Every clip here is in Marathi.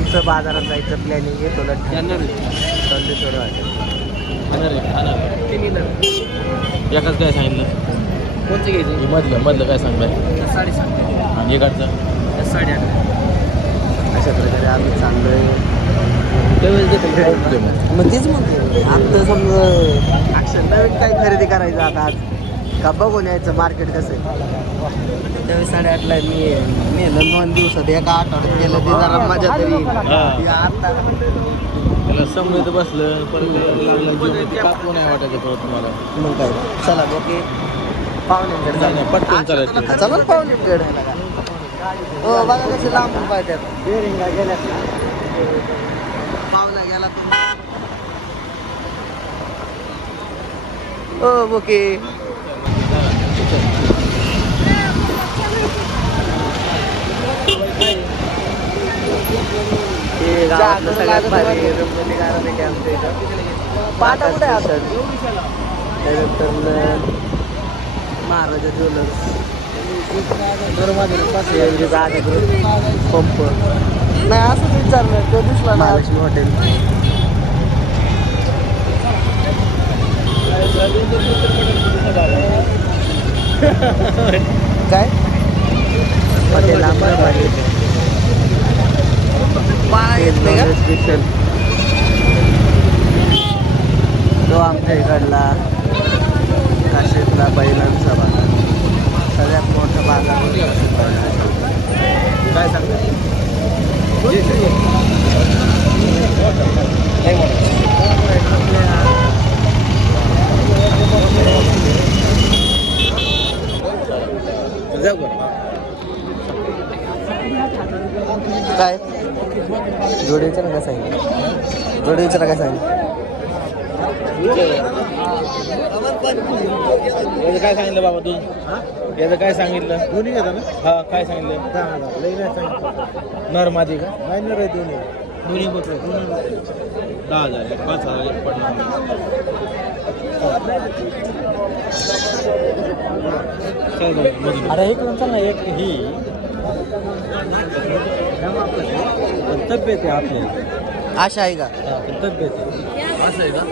आमचं बाजारात जायचं प्लॅनिंग आहे येणार चंदेश्वर वाटेल एकाच काय सांगितलं? कोणतं घ्यायचं? हे मधलं मधलं काय सांगताय? साडी सांगते. आणि एकाचं साडी अशा प्रकारे आम्ही चाललोय. मग. तेच म्हणतो आता समजा अक्षर नवीन काय खरेदी करायचं आता आज? का बघून यायचं मार्केट कसं आहे? त्यावेळेस साडेआठला मी नेलं दोन दिवसात. एका आठवड्यात गेलं ते जरा मजा तरी येईल. हा. हे आता त्याला समजत बसलं परत लागलं जेवण ते कापू नाही वाटायचं परत तुम्हाला? मग काय? चला ओके. पाहुण्यांकडे नाही, पटकन चालायचं. चला चला ना पाहुण्यांकडे. हो बघा कसे लांबून पाहतात. बेरिंगा गेल्या. पाहुणा गेला ओ ओके. हे गावातलं सगळ्यात भारी रंगोली गाणं आहे आमच्या इथं पाटा कुठे असत त्यानंतर न- महाराजा ज्वेलर्स. पंप. नाही असंच विचारलं तो दिसला महालक्ष्मी हॉटेल काय हॉटेल आंबरवाडी पाळा येत नाही का स्पेशल तो आमच्या इकडला काशीतला बैलांचा बाजार सगळ्यात मोठा बाजार म्हणजे काशीद बैलांचा. काय सांगता जाऊ बरं काय जोडी विचारा काय सांगितलं? जोडी विचारा काय सांगितलं? याचं काय सांगितलं बाबा तू? याचं काय सांगितलं? दोन्ही घेता ना? हा काय सांगितलं? दहा हजार. लई नाही सांगितलं. नर मादी का? नाही ना रे दोन्ही. दोन्ही बकरे दहा हजार एक, पाच हजार एक मधून. अरे एक नंतर ना एक ही. तब्येत आहे आपल्या आशा आहे का? तब्येत असं आहे का?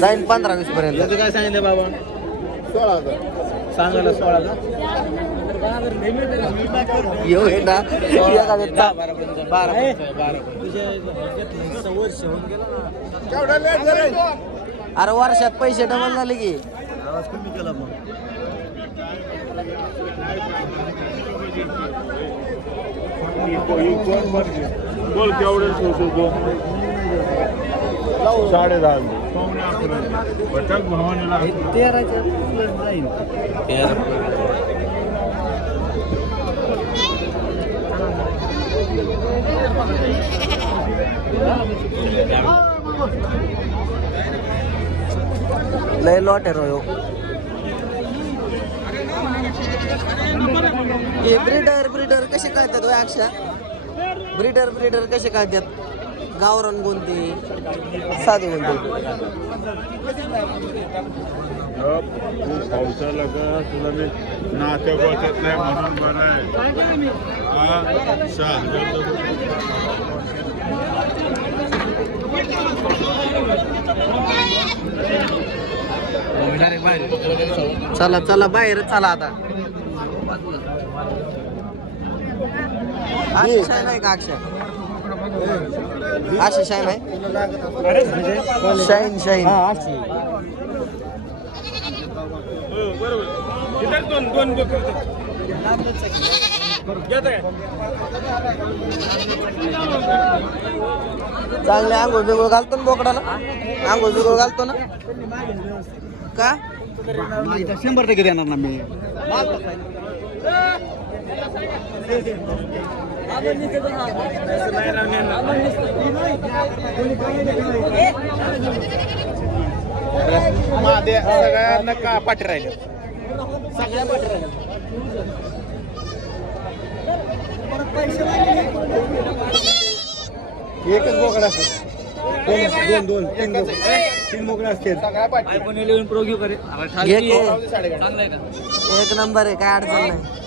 जाईन पंधरा वीस पर्यंत. काय सांगितलं बाबा? सोळा हजार सांगायला सोळा का? येऊ हे ना. बारा पर्यंत बारा बारा वर्ष होऊन गेला अरे वर्षात पैसे डबल झाले की. आवाज कमी केला मग. बोल केवढे साडे दहा पावणे अकरा. बटाक भावाने तेराच्या प्लस जाईल. लय लॉट आहे रोयो हे ब्रिडर ब्रिडर कसे काढतात होय अक्षा ब्रिडर ब्रिडर कसे काढतात? गावरान कोणते? साधे कोणते? पावसाला का तुला मी नाही म्हणून बरं आहे चला चला बाहेर चला आता. अशी शाय नाही का शाय नाही शाईन शाईन हो? चांगले आंघोळ बिंघोळ घालतो ना बोकडाला आंघोळ बिंघोळ घालतो ना का शंभर टक्के देणार ना मी माझ्या सगळ्यांना का पाठी राहिले एकच बोकड असत दोन दोन दोन तीन बोकड तीन बोकड असते घे, घे. एक नंबर आहे काय अडचण नाही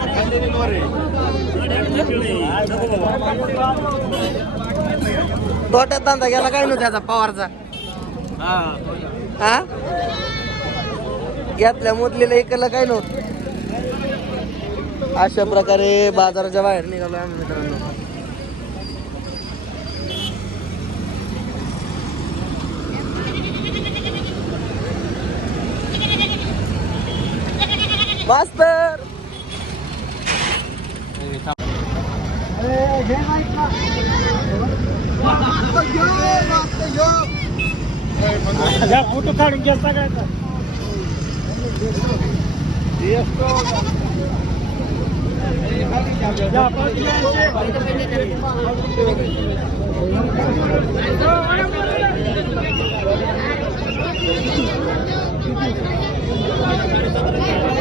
तोट्यात धंदा गेला काय नव्हता त्याचा पवारचा? हा? यातल्या मुदलीला इकडला काय नव्हतं अशा प्रकारे बाजाराच्या बाहेर निघालो आम्ही मित्रांनो. मास्तर! फोटो काढून घ्या सगळ्याचा you.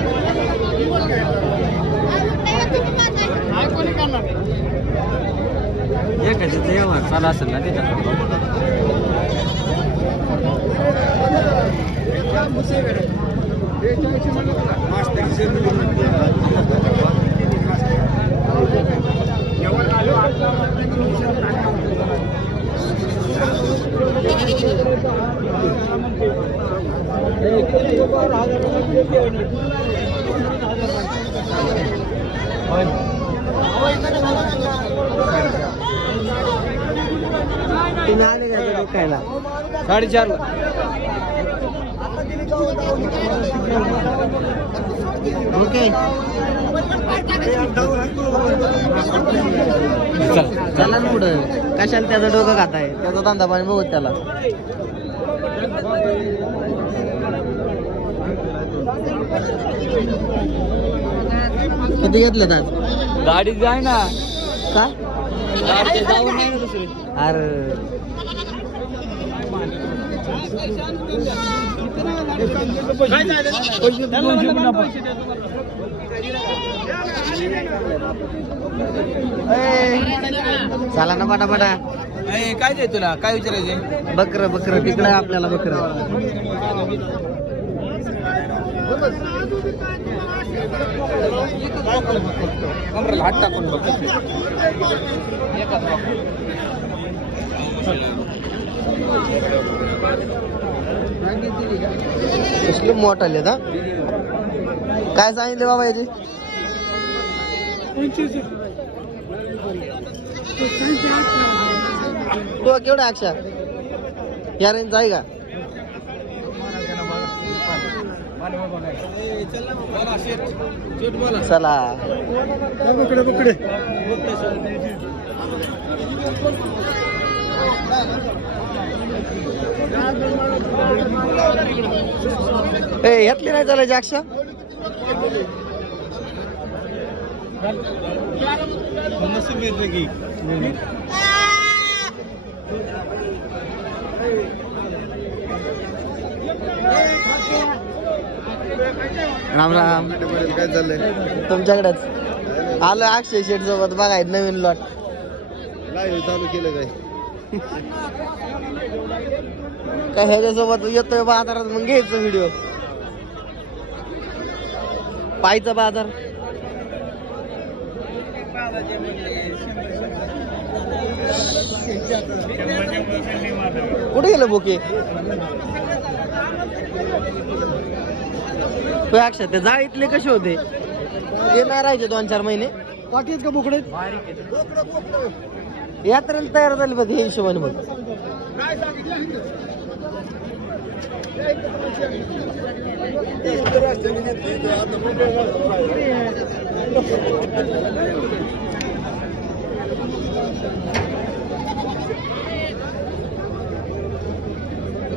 व्यवहार असेल ना तिथं तुम्ही आले का खायला साडेचारला. ओके. चला. ना पुढं. कशाला त्याचं डोकं खाताय? त्याचा धंदा पाणी बघू त्याला. किती घेतलं आज? गाडी जाय ना. का? जाऊन नाही ए, चला ना पटा पटा काय दे तुला? काय विचारायचे बकर बकर तिकडे आपल्याला बकर हात टाकून बघ. कसले मोठ आले का काय सांगितले बाबा याची? तो केवढा अक्षा या रेंज आहे का? चला. बकडे बकडे ए यातली नाही चालायची अक्षा? राम राम. काय चाललंय तुमच्याकडेच. आलं अक्षय शेठ सोबत बघाय नवीन लॉट लाईव्ह चालू केलं काय? काय ह्याच्यासोबत येतोय बाजारात मग घ्यायचं व्हिडिओ पायचा बाजार. कुठे गेलं बुके? अक्षय ते जाळीतले कसे होते? ते नाही राहायचे दोन चार महिने. बाकी आहेत का बोकडे यात्रेला तयार झाली पाहिजे हे हिशोबाने मग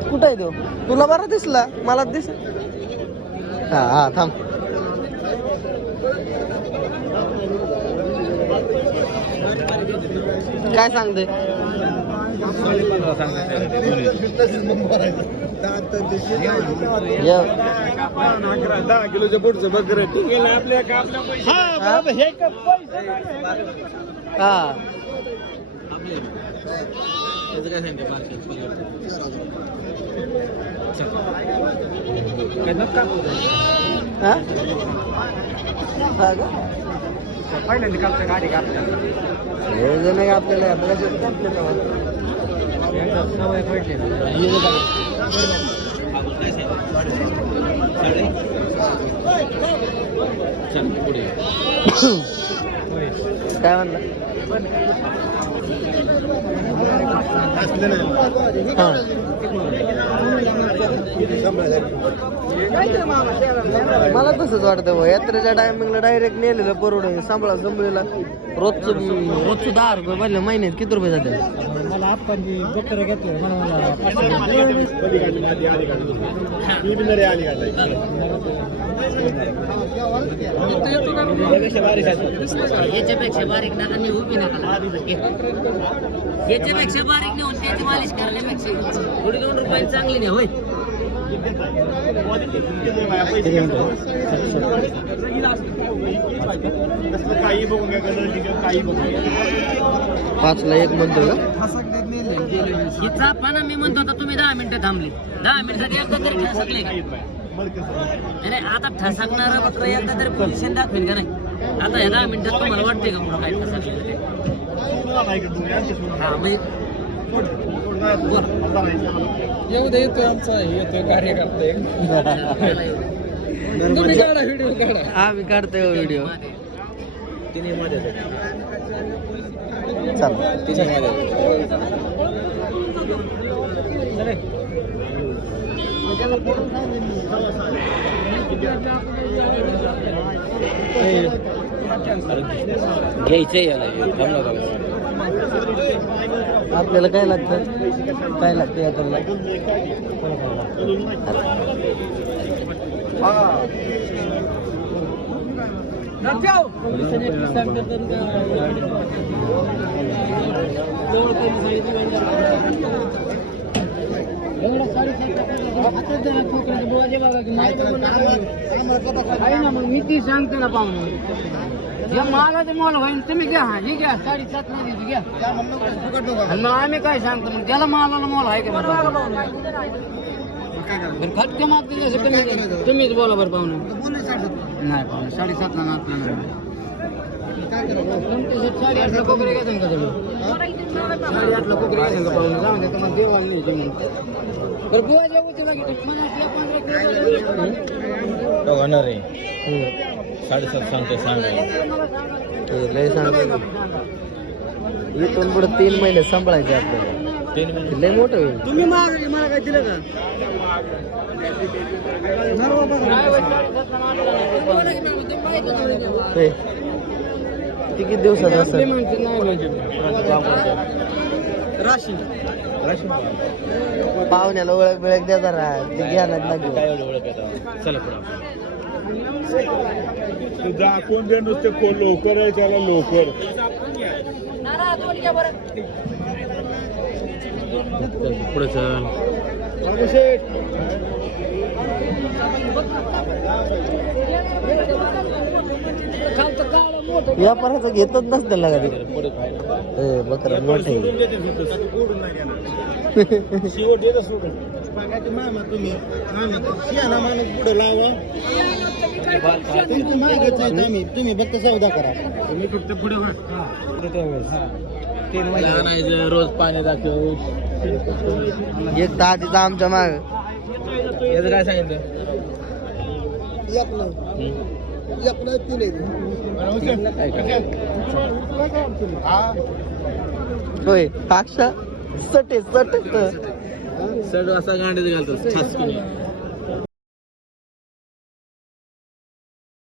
कुठं आहे तो? तुला बरा दिसला? मला दिस हा हा थांब. काय सांगते? ये. दहा किलोच्या पुढचं बकर आपल्या का आपल्या हा? हे का पैसे हा. त्याचं काय सांगते? मार्केट काय नका? हा? हा का? पहिल्यांदा कापच्या गाडी कापल्या हे जण आहे आपल्याला आता कशात चल पुढे काय म्हणलं मला तसंच वाटतं भाऊ यात्रेच्या टायमिंगला डायरेक्ट नेलेलं परवडून सांभाळा संभळीला. रोजचं रोजचं दहा रुपये भरले महिन्यात किती रुपये जाते आपण बकर घेतलं मला याच्यापेक्षा बारीक नका नाही उभी नका याच्यापेक्षा बारीक नाही होत त्याची मालिश करण्यापेक्षा. थोडी दोन रुपये चांगली नाही होय. काही बघून काही बघून पाचला एक म्हणतो का ही चापाना मी म्हणतो आता तुम्ही दहा मिनिटं थांबले. दहा मिनिटात एकदा तरी ठसकले का? नाही नाही, आता ठसकणारा बकरा एकदा तरी पोझिशन दाखवेल का नाही? आता या दहा मिनिटात तुम्हाला वाटते का पुढं काय ठसकलेलं हा म्हणजे येऊ दे येतो आमचा येतो कार्यकर्ता एक. तुम्ही काढा व्हिडिओ काढा. हा मी काढतोय व्हिडिओ. तिने मध्ये चाल तिने मध्ये घ्यायचंय याला थांबला आपल्याला काय लागतं? काय लागतं मग मी ती सांगते ना पाहुणे या मालाचं मोल होईल तुम्ही घ्या हा घ्या साडेसात मध्ये घ्या. मग आम्ही काय सांगतो मग त्याला मालाला मोल आहे का बरं खटके मागते जसं तुम्हीच बोला बरं पाहुणे नाही पाहुणे साडेसातला नाही होणार आहे साडेसात सांगायला लय सांगतो. इथून पुढे तीन महिने सांभाळायचे आपल्याला. लय मोठं होईल. तुम्ही माग मला काय दिलं का? हे. ते किती दिवसात असत राशी. पाहुण्याला ओळख बिळख द्या जरा. ते चला पुढे तू दाखवून दे नुसते को लवकर आहे त्याला लवकर. पुढे चल. व्यापाराचं घेतच नसतं लागा ते पुढे ए, बकरा मोठे शेवट येतं सोडून मामा तुम्ही मामा शियाना माणूस पुढे लावा तुमची मागच आहे. तुम्ही तुम्ही फक्त सौदा करा. तुम्ही फक्त पुढे रोज पाणी दाखव. एक ताजीचा आमच्या माग. याचं काय सांगितलं? एक नाही एक नाही तीन होय अक्षा सटे सट. सड असा गांडीत घालतो